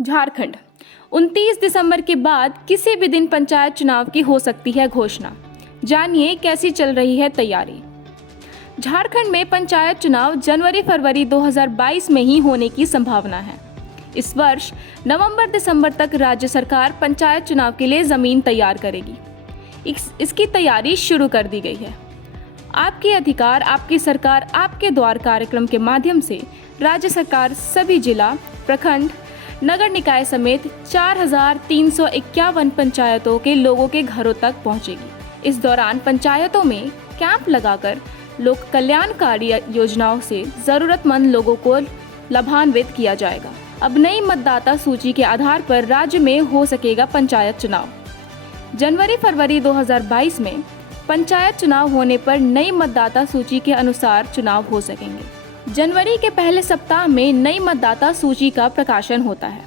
झारखंड 29 दिसंबर के बाद किसी भी दिन पंचायत चुनाव की हो सकती है घोषणा। जानिए कैसी चल रही है तैयारी। झारखंड में पंचायत चुनाव जनवरी-फरवरी 2022 में ही होने की संभावना है। इस वर्ष नवंबर-दिसंबर तक राज्य सरकार पंचायत चुनाव के लिए जमीन तैयार करेगी। इसकी तैयारी शुरू कर दी गई है। आपके अधिकार आपकी सरकार आपके द्वार कार्यक्रम के माध्यम से राज्य सरकार सभी जिला, प्रखंड, नगर निकाय समेत 4,351 पंचायतों के लोगों के घरों तक पहुंचेगी। इस दौरान पंचायतों में कैंप लगाकर लोक कल्याणकारी योजनाओं से जरूरतमंद लोगों को लाभान्वित किया जाएगा। अब नई मतदाता सूची के आधार पर राज्य में हो सकेगा पंचायत चुनाव। जनवरी-फरवरी 2022 में पंचायत चुनाव होने पर नई मतदाता सूची के अनुसार चुनाव हो सकेंगे। जनवरी के पहले सप्ताह में नई मतदाता सूची का प्रकाशन होता है।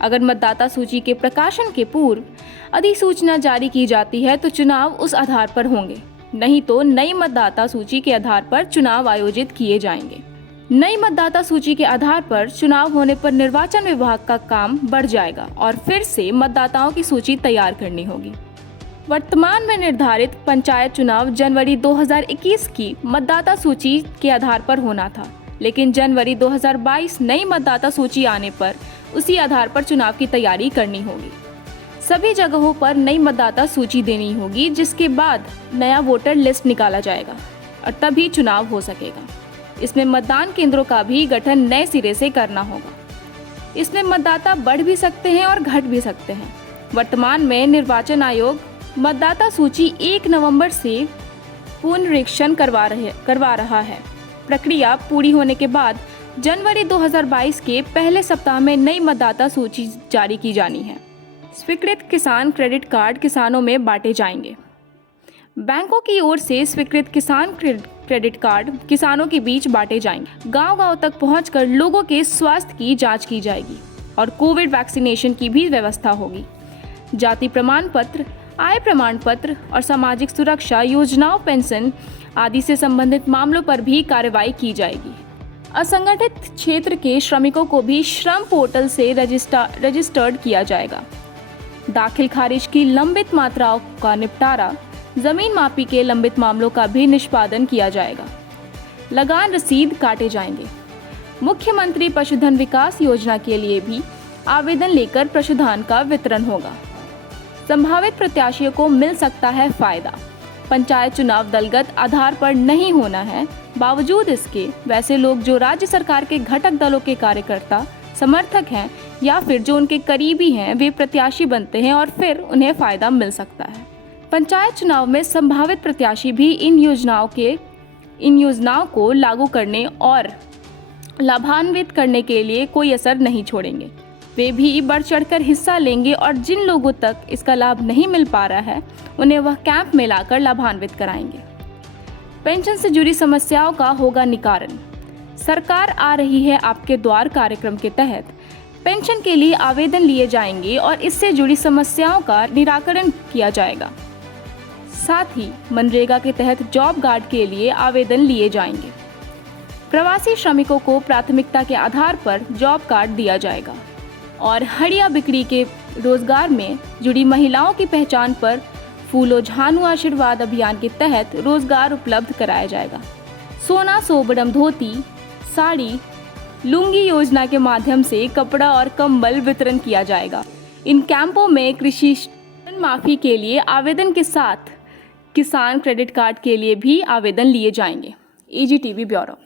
अगर मतदाता सूची के प्रकाशन के पूर्व अधिसूचना जारी की जाती है तो चुनाव उस आधार पर होंगे, नहीं तो नई मतदाता सूची के आधार पर चुनाव आयोजित किए जाएंगे। नई मतदाता सूची के आधार पर चुनाव होने पर निर्वाचन विभाग का काम बढ़ जाएगा और फिर से मतदाताओं की सूची तैयार करनी होगी। वर्तमान में निर्धारित पंचायत चुनाव जनवरी 2021 की मतदाता सूची के आधार पर होना था, लेकिन जनवरी 2022 नई मतदाता सूची आने पर उसी आधार पर चुनाव की तैयारी करनी होगी। सभी जगहों पर नई मतदाता सूची देनी होगी, जिसके बाद नया वोटर लिस्ट निकाला जाएगा और तभी चुनाव हो सकेगा। इसमें मतदान केंद्रों का भी गठन नए सिरे से करना होगा। इसमें मतदाता बढ़ भी सकते हैं और घट भी सकते हैं। वर्तमान में निर्वाचन आयोग मतदाता सूची 1 नवंबर से पुनरीक्षण करवा रहा है। प्रक्रिया पूरी होने के बाद जनवरी 2022 के पहले सप्ताह में नई मतदाता सूची जारी की जानी है। स्वीकृत किसान क्रेडिट कार्ड किसानों में बांटे जाएंगे। बैंकों की ओर से स्वीकृत किसान क्रेडिट कार्ड किसानों के बीच बांटे जाएंगे। गांव-गांव तक पहुंचकर लोगों के स्वास्थ्य की जांच की जाएगी और कोविड वैक्सीनेशन की भी व्यवस्था होगी। जाति प्रमाण पत्र, आय प्रमाण पत्र और सामाजिक सुरक्षा योजनाओं, पेंशन आदि से संबंधित मामलों पर भी कार्रवाई की जाएगी। असंगठित क्षेत्र के श्रमिकों को भी श्रम पोर्टल से रजिस्टर्ड किया जाएगा। दाखिल खारिज की लंबित मात्राओं का निपटारा, जमीन मापी के लंबित मामलों का भी निष्पादन किया जाएगा। लगान रसीद काटे जाएंगे। मुख्यमंत्री पशुधन विकास योजना के लिए भी आवेदन लेकर पशुधन का वितरण होगा। संभावित प्रत्याशियों को मिल सकता है फायदा। पंचायत चुनाव दलगत आधार पर नहीं होना है। बावजूद इसके वैसे लोग जो राज्य सरकार के घटक दलों के कार्यकर्ता, समर्थक हैं या फिर जो उनके करीबी हैं, वे प्रत्याशी बनते हैं और फिर उन्हें फायदा मिल सकता है। पंचायत चुनाव में संभावित प्रत्याशी भी इन योजनाओं को लागू करने और लाभान्वित करने के लिए कोई असर नहीं छोड़ेंगे। वे भी बढ़ चढ़कर हिस्सा लेंगे और जिन लोगों तक इसका लाभ नहीं मिल पा रहा है उन्हें वह कैंप में लाकर लाभान्वित कराएंगे। पेंशन से जुड़ी समस्याओं का होगा निवारण। सरकार आ रही है आपके द्वार कार्यक्रम के तहत पेंशन के लिए आवेदन लिए जाएंगे और इससे जुड़ी समस्याओं का निराकरण किया जाएगा। साथ ही मनरेगा के तहत जॉब कार्ड के लिए आवेदन लिए जाएंगे। प्रवासी श्रमिकों को प्राथमिकता के आधार पर जॉब कार्ड दिया जाएगा और हड़िया बिक्री के रोजगार में जुड़ी महिलाओं की पहचान पर फूलो झानु आशीर्वाद अभियान के तहत रोजगार उपलब्ध कराया जाएगा। सोना सोबड़म धोती, साड़ी, लुंगी योजना के माध्यम से कपड़ा और कंबल वितरण किया जाएगा। इन कैंपों में कृषि ऋण माफी के लिए आवेदन के साथ किसान क्रेडिट कार्ड के लिए भी आवेदन लिए जाएंगे। EGTV bureau.